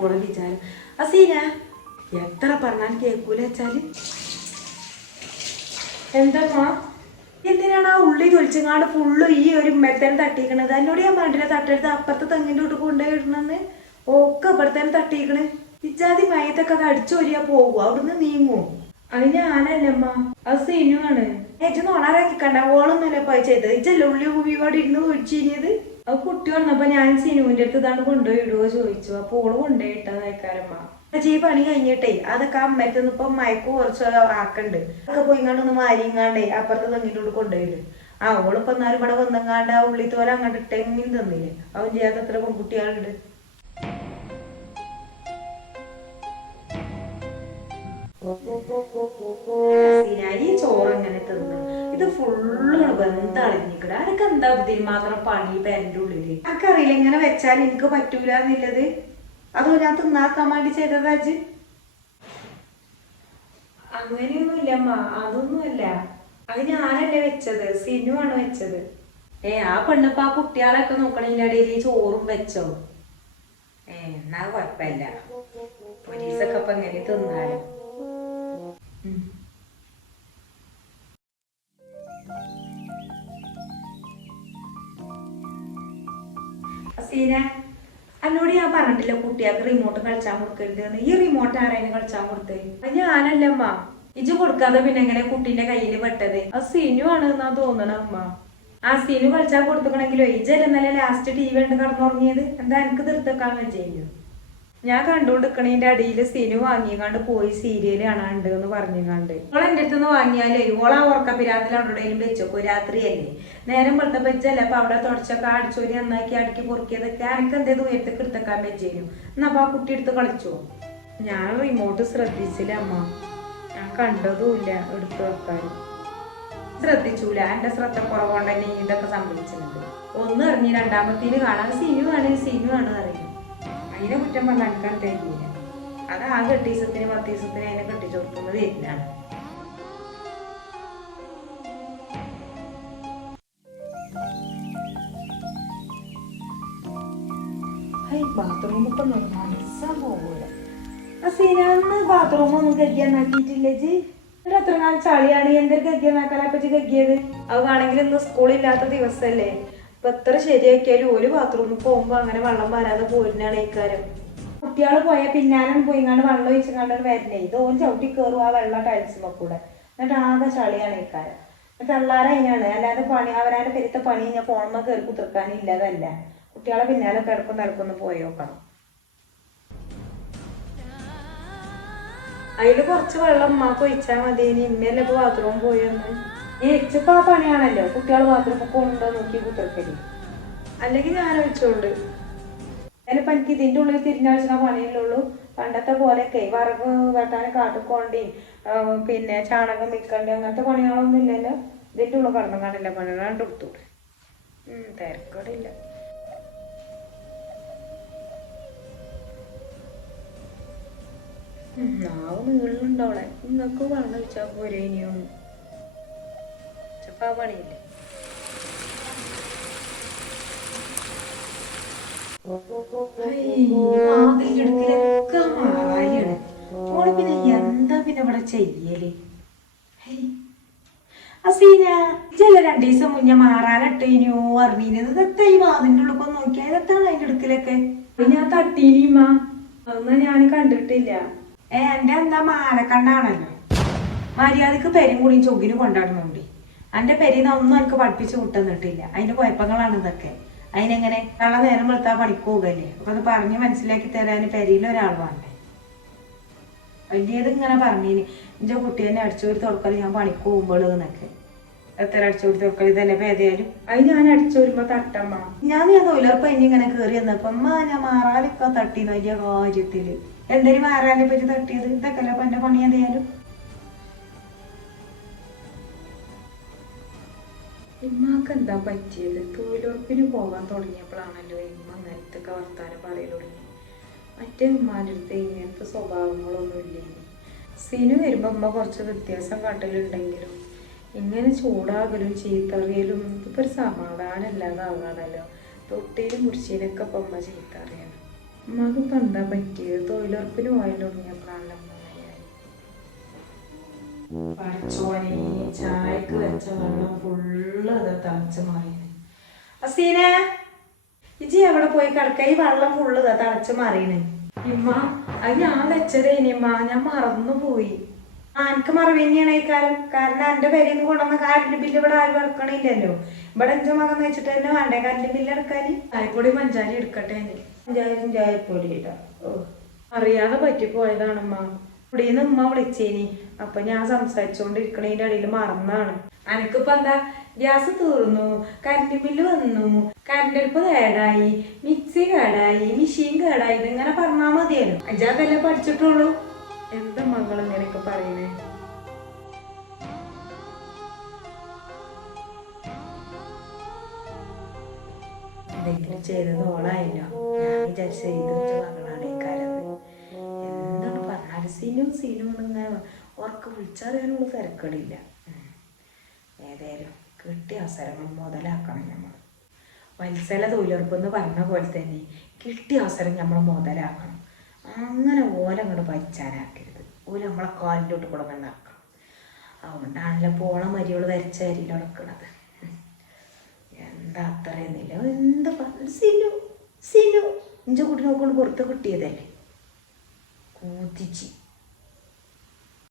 പോളെ വിചാരം. അസീന എത്ര പറഞ്ഞാൽ കേൾക്കൂല വെച്ചാൽ? എന്താ എന്തിനാണ് ആ ഉള്ളി തൊലിച്ചങ്ങാണ്ട് ഫുള്ള് ഈ ഒരു മെത്തനെ തട്ടിക്കണത്? എന്നോട് ഞാൻ മണ്ടിനെ തട്ടെടുത്ത് അപ്പുറത്തെ തെങ്ങിന്റെ വീട്ടിൽ കൊണ്ടുപോയി ഇടണെന്ന്? ഒക്കെ അപ്പുറത്തേനെ തട്ടിക്കണ്. ഇജാതി മയത്തൊക്കെ അത് അടിച്ചൊരിയാ പോകും അവിടുന്ന് നീങ്ങും. അത് ഞാനല്ലമ്മ. അത് സീനുവാണ്. ഏറ്റവും നോണാറാക്കിക്കണ്ട ഓളൊന്നുമല്ല പോയി ചെയ്തത്. ഇജല്ല ഉള്ളി ഉവി ഇവിടെ ഇരുന്ന് ഒഴിച്ചിരിയത് അത് കുട്ടി വന്നപ്പോ ഞാൻ സിനുവിന്റെ അടുത്ത് ഇതാണ് കൊണ്ടുപോയി ഇടുവോ ചോദിച്ചു. അപ്പൊ ഓൾ കൊണ്ടുപോയി ഇട്ടത് അയക്കാരമ്മ ഈ പണി കഴിഞ്ഞിട്ടേ അതൊക്കെ അമ്മയ്ക്ക് ഇപ്പൊ മയക്ക് കുറച്ച് ആക്കണ്ട് അതൊക്കെ പോയിങ്ങാണ്ട് മാരിങ്ങാണ്ടേ അപ്പുറത്ത് തെങ്ങിന്റെ ഉള്ളിൽ ആ ഓളിപ്പോ എന്നാലും ഇവിടെ വന്നങ്ങാണ്ട് ആ ഉള്ളിത്തോല അങ്ങോട്ട് ഇട്ടെങ്കിലും തന്നില്ലേ? അവൻ ചെയ്യാത്ത എത്ര പെൺകുട്ടികളുണ്ട്. സിനാരി ചോറ് എങ്ങനെ തിന്ന്. ഇത് ഫുള്ള് ബന്ധളിഞ്ഞിക്കട അനക്ക് എന്താ ഇതിന് മാത്രം പണി പേരന്റെ ഉള്ളിൽ? അനക്കറിയില്ല ഇങ്ങനെ വെച്ചാൽ എനിക്ക് പറ്റൂല എന്നുള്ളത്. അതോ ഞാൻ തിന്നാക്കാൻ വേണ്ടി ചെയ്തതാ അജ്? അങ്ങനെയൊന്നുമില്ല അമ്മ. അതൊന്നുമല്ല. അത് ഞാനല്ലേ വെച്ചത്. സിനുവാണ് വെച്ചത്. ഏ ആ പെണ്ണിപ്പ ആ കുട്ടികളൊക്കെ നോക്കണതിന്റെ ഇടയിൽ ഈ ചോറും വെച്ചോ? ഏ എന്നാ കുഴപ്പമില്ല. പോലീസൊക്കെ ഇപ്പൊ എങ്ങനെ തിന്നാലും. സീന എന്നോട് ഞാൻ പറഞ്ഞിട്ടില്ല കുട്ടികൾക്ക് റിമോട്ട് കളിച്ചാൻ കൊടുക്കരുത് ഈ റിമോട്ട് ആരായാലും കളിച്ചാൻ കൊടുത്തത്? അത് ഞാനല്ലമ്മ ഇജ് കൊടുക്കാതെ പിന്നെ എങ്ങനെ കുട്ടീന്റെ കയ്യിൽ പെട്ടത്? അത് സീനു ആണ് എന്നാ തോന്നണ അമ്മ. ആ സീനു കളിച്ചാൻ കൊടുത്തുക്കണെങ്കിലോ ഇജല്ല ലാസ്റ്റ് ടി വി കണ്ട് കടന്നുറങ്ങിയത്? എന്താ എനിക്ക് തീർത്തേക്കാൻ വെച്ചു ഞാൻ കണ്ടുകൊണ്ടിരിക്കണേന്റെ അടിയിൽ സിനു വാങ്ങിയങ്ങാണ്ട് പോയി സീരിയൽ കാണാണ്ട് എന്ന് പറഞ്ഞങ്ങാണ്ട്. ഓളെ എന്റെ അടുത്ത് നിന്ന് വാങ്ങിയാലേ ആ ഉറക്ക പിരാന്തിലുണ്ടെങ്കിലും വെച്ചോക്കോ രാത്രിയല്ലേ. നേരം വെളുത്ത വെച്ചല്ല അപ്പൊ അവിടെ തുടച്ചൊക്കെ അടിച്ചോരി നന്നാക്കി അടുക്കി പൊറുക്കിയതൊക്കെ എനിക്ക് എന്തേത് ഉയരത്തേക്ക് എടുത്തേക്കാൻ വെച്ചേരും എന്നാ അപ്പൊ ആ കുട്ടി എടുത്ത് കളിച്ചോ? ഞാൻ റിമോട്ട് ശ്രദ്ധിച്ചില്ല അമ്മ. ഞാൻ കണ്ടതുമില്ല എടുത്തു വെക്കാൻ. ശ്രദ്ധിച്ചൂല എന്റെ ശ്രദ്ധ കുറവുകൊണ്ട് തന്നെ ഇതൊക്കെ സംഭവിച്ചിട്ടുണ്ട്. ഒന്ന് ഇറങ്ങി രണ്ടാമത്തേന് കാണാൻ സിനു ആണ് സിനു ആണ് അതിനെ കുറ്റം പറഞ്ഞാൽ എനിക്കാൻ തരില്ല അത് ആ കെട്ടീസത്തിന് പത്തീസത്തിന് അതിനെ കെട്ടിച്ചോർക്കുന്നത് തരില്ലാണ് തരുന്നതാണ് ഇപ്പൊ മനസ്സാ പോകൂല അസീനാന്ന് ബാത്റൂം ഒന്നും കഴുകിയാൻ നാക്കിയിട്ടില്ല ജി എത്ര കാലം ചളിയാണ്? എന്തൊരു കഴുകിയാൻ നാക്കാനപ്പച്ചി കഴുകിയത് അത് വേണമെങ്കിൽ ഇന്ന് സ്കൂളില്ലാത്ത ദിവസമല്ലേ ഇപ്പൊ എത്ര ശരിയാക്കിയാലും ഒരു ബാത്റൂമിൽ പോകുമ്പോ അങ്ങനെ വെള്ളം വരാതെ പോരുന്നാണ് ഇക്കാരം കുട്ടികൾ പോയ പിന്നാലും പോയിങ്ങാണ്ട് വെള്ളം ഒഴിച്ചങ്ങാണ്ട് വരുന്നേ ഇത് ഓൻ ചവിട്ടി കയറും ആ വെള്ളം ടൈൽസുമ്പോ കൂടെ. എന്നിട്ട് ആകെ ചളിയാണ് ഇക്കാരം എന്നിട്ട് അള്ളാരെ അതിനാണ് അല്ലാതെ പണി അവരാന്റെ പെരുത്ത പണി ഞാൻ ഫോണമ്മ കയറി കുത്തിർക്കാനില്ലതല്ല കുട്ടികളെ പിന്നാലെ കിടക്കും നടക്കൊന്ന് പോയോക്കണം അതിൽ കുറച്ച് വെള്ളം ഉമ്മാക്ക് ഒഴിച്ചാൽ മതി ഇനി ഇമ്മയല്ലേ ബാത്റൂം പോയെന്ന്? ഏച്ചിപ്പോ ആ പണിയാണല്ലോ? കുട്ടികൾ ബാത്റൂമൊക്കെ ഉണ്ടോ നോക്കി കുത്തിറക്കൽ അല്ലെങ്കിൽ ഞാൻ ഒഴിച്ചോണ്ട് ഞാനിപ്പോ എനിക്ക് ഇതിന്റെ ഉള്ളിൽ തിരിഞ്ഞാഴ്ച പണിയില്ലുള്ളൂ പണ്ടത്തെ പോലെയൊക്കെ വറക് വെട്ടാന് കാട്ടിക്കൊണ്ടി പിന്നെ ചാണകം വിൽക്കണ്ടേ അങ്ങനത്തെ പണികളൊന്നും ഇല്ലല്ലോ. ഇതിന്റെ ഉള്ളിൽ കടന്നു കാണില്ല പണികളാണ്ട് എടുത്തു. തിരക്കടില്ല. നാവ് നീളുണ്ടവളെ ഇന്നൊക്കെ വെള്ളം വെച്ചാൽ പോരെ ഇനിയൊന്നും. ചെപ്പാ പണിയില്ലേ ഓൾ പിന്നെ എന്താ പിന്നെ ഇവിടെ ചെയ്യൽ? അസീന ജല രണ്ടു ദിവസം മുന്നേ മാറാനട്ടേനോ അറിഞ്ഞീനത് ഇതൊക്കെ ഈ വാതിന്റെ ഉള്ളിൽ ഒന്ന് നോക്കിയാ ഇതെത്താണ് അതിന്റെ അടുക്കലൊക്കെ? ഞാൻ തട്ടീനിമ്മ അതൊന്നും ഞാൻ കണ്ടിട്ടില്ല. ഏ എന്റെ എന്താ മാലക്കണ്ടാണല്ലോ മര്യാദയ്ക്ക് പെരും കൂടിയും ചൊഗിന് കൊണ്ടാടുന്നുണ്ട്. എന്റെ പെരീന്ന് ഒന്നും എനിക്ക് പഠിപ്പിച്ച് വിട്ടുന്നിട്ടില്ല അതിന്റെ കുഴപ്പങ്ങളാണ് ഇതൊക്കെ. അതിനെങ്ങനെ? കള്ള നേരം വെളുത്താ പണിക്ക് അപ്പൊ അത് പറഞ്ഞ് മനസ്സിലാക്കി തരാൻ പെരിയിൽ ഒരാൾ വേണ്ടേ വലിയത് ഇങ്ങനെ പറഞ്ഞീന്. എന്റെ തന്നെ അടിച്ചൊരു തുറക്കൽ ഞാൻ പണിക്ക് പോകുമ്പോൾ എന്നൊക്കെ. എത്ര അടിച്ചൊരു തുറക്കൽ ഇതല്ലേ പേതായാലും അത് ഞാൻ അടിച്ചോരുമ്പോ തട്ടമ്മ. ഞാൻ ഞാൻ തൊഴിലുറപ്പ് ഇനി ഇങ്ങനെ കയറി വന്നപ്പോ അമ്മ ഞാൻ മാറാലൊക്കെ തട്ടി വലിയ കാര്യത്തിൽ. എന്തിനു മാറാനെ പറ്റി തട്ടിയത്? ഇതൊക്കെ അല്ലേ എന്റെ പണി എന്തായാലും ഇമ്മാക്ക് എന്താ പറ്റിയത്? തൊഴിലുറപ്പിന് പോകാൻ തുടങ്ങിയപ്പോഴാണല്ലോ ഇമ്മ നേരത്തൊക്കെ വർത്താനം പറയൽ തുടങ്ങി. മറ്റേ ഉമ്മാന്റെ അടുത്ത് ഇങ്ങനത്തെ സ്വഭാവങ്ങളൊന്നും ഇല്ല സിനു വരുമ്പോൾ ഉമ്മ കുറച്ച് വ്യത്യാസം കാട്ടലുണ്ടെങ്കിലും ഇങ്ങനെ ചൂടാകലും ചീത്തറിയലും ഇതിപ്പോൾ ഒരു സമാധാനം ഇല്ലാതാകാണല്ലോ തൊട്ടിയിലും മുറിച്ചിയിലൊക്കെ ഇപ്പം ഉമ്മ ചീത്തറിയണം. ഉമ്മാക്ക് ഇപ്പൊ എന്താ പറ്റിയത്? തൊഴിലുറപ്പിന് പോയാൽ തുടങ്ങിയപ്പോഴാണല്ലോ പഠിച്ചോനെ ഇജി അവിടെ പോയി കിടക്ക? ഈ വെള്ളം ഫുള്ള് ഇതാ തിളച്ച് മാറിയാണ് ഇമ്മ അത് ഞാൻ വെച്ചതേനിമ്മ ഞാൻ മറന്നു പോയി. എനിക്ക് മറവിനെയാണ് ഈ കാര്യം. കാരണം എന്റെ പേരിൽ നിന്ന് കൊണ്ടുവന്ന കറണ്ട് ബില്ല് ഇവിടെ ആരും എടുക്കണില്ലല്ലോ. ഇവിടെ എന്റെ മകൻ വെച്ചിട്ട് തന്നെ വേണ്ടേ കറണ്ട് ബില്ല് എടുക്കാൻ ചായപ്പൊടി മഞ്ചാരി എടുക്കട്ടെ. പഞ്ചായത്തും ചായപ്പൊടി ഇടാ. അറിയാതെ പറ്റിപ്പോയതാണമ്മ ഇവിടെന്ന് ഉമ്മ വിളിച്ചേനി. അപ്പൊ ഞാൻ സംസാരിച്ചുകൊണ്ടിരിക്കണതിന്റെ ഇടയിൽ മറന്നാണ് അനക്കിപ്പോ എന്താ? ഗ്യാസ് തീർന്നു കറണ്ട് ബില്ല് വന്നു കറണ്ട് അടുപ്പ് കേടായി മിക്സി കേടായി മെഷീൻ കേടായി ഇതിങ്ങനെ പറഞ്ഞാ മതിയല്ലോ. അജാതല്ലേ പഠിച്ചിട്ടുള്ളൂ? എന്താ മകൾ ഇങ്ങനെയൊക്കെ പറയണേ? എന്തെങ്കിലും ചെയ്തത് ഓളായില്ലോ? ഞാൻ വിചാരിച്ച മകളാണ് ഈ പറഞ്ഞാലും സീനും ഇങ്ങനെ ഉറക്ക വിളിച്ചറിയാനുള്ള തിരക്കുകളില്ല ഏതായാലും കിട്ടിയ അവസരങ്ങൾ മുതലാക്കണം നമ്മൾ വത്സല തൊഴിലുറപ്പെന്ന് പറഞ്ഞ പോലെ തന്നെ കിട്ടിയ അവസരം നമ്മൾ മുതലാക്കണം. അങ്ങനെ ഓല അങ്ങോട്ട് പച്ചാനാക്കരുത് ഓല നമ്മളെ കാലിന്റെ തൊട്ട് കൂടെ കണ്ടാക്കണം അതുകൊണ്ടാണല്ലോ പോണ മരികൾ വരച്ച അരിയിൽ എന്താ അത്രയൊന്നുമില്ല എന്താ പറഞ്ഞു സിനു സിനു ഇഞ്ച കുട്ടി നോക്കൊണ്ട് പുറത്ത് കിട്ടിയതല്ലേ? കൂത്തിച്ച്.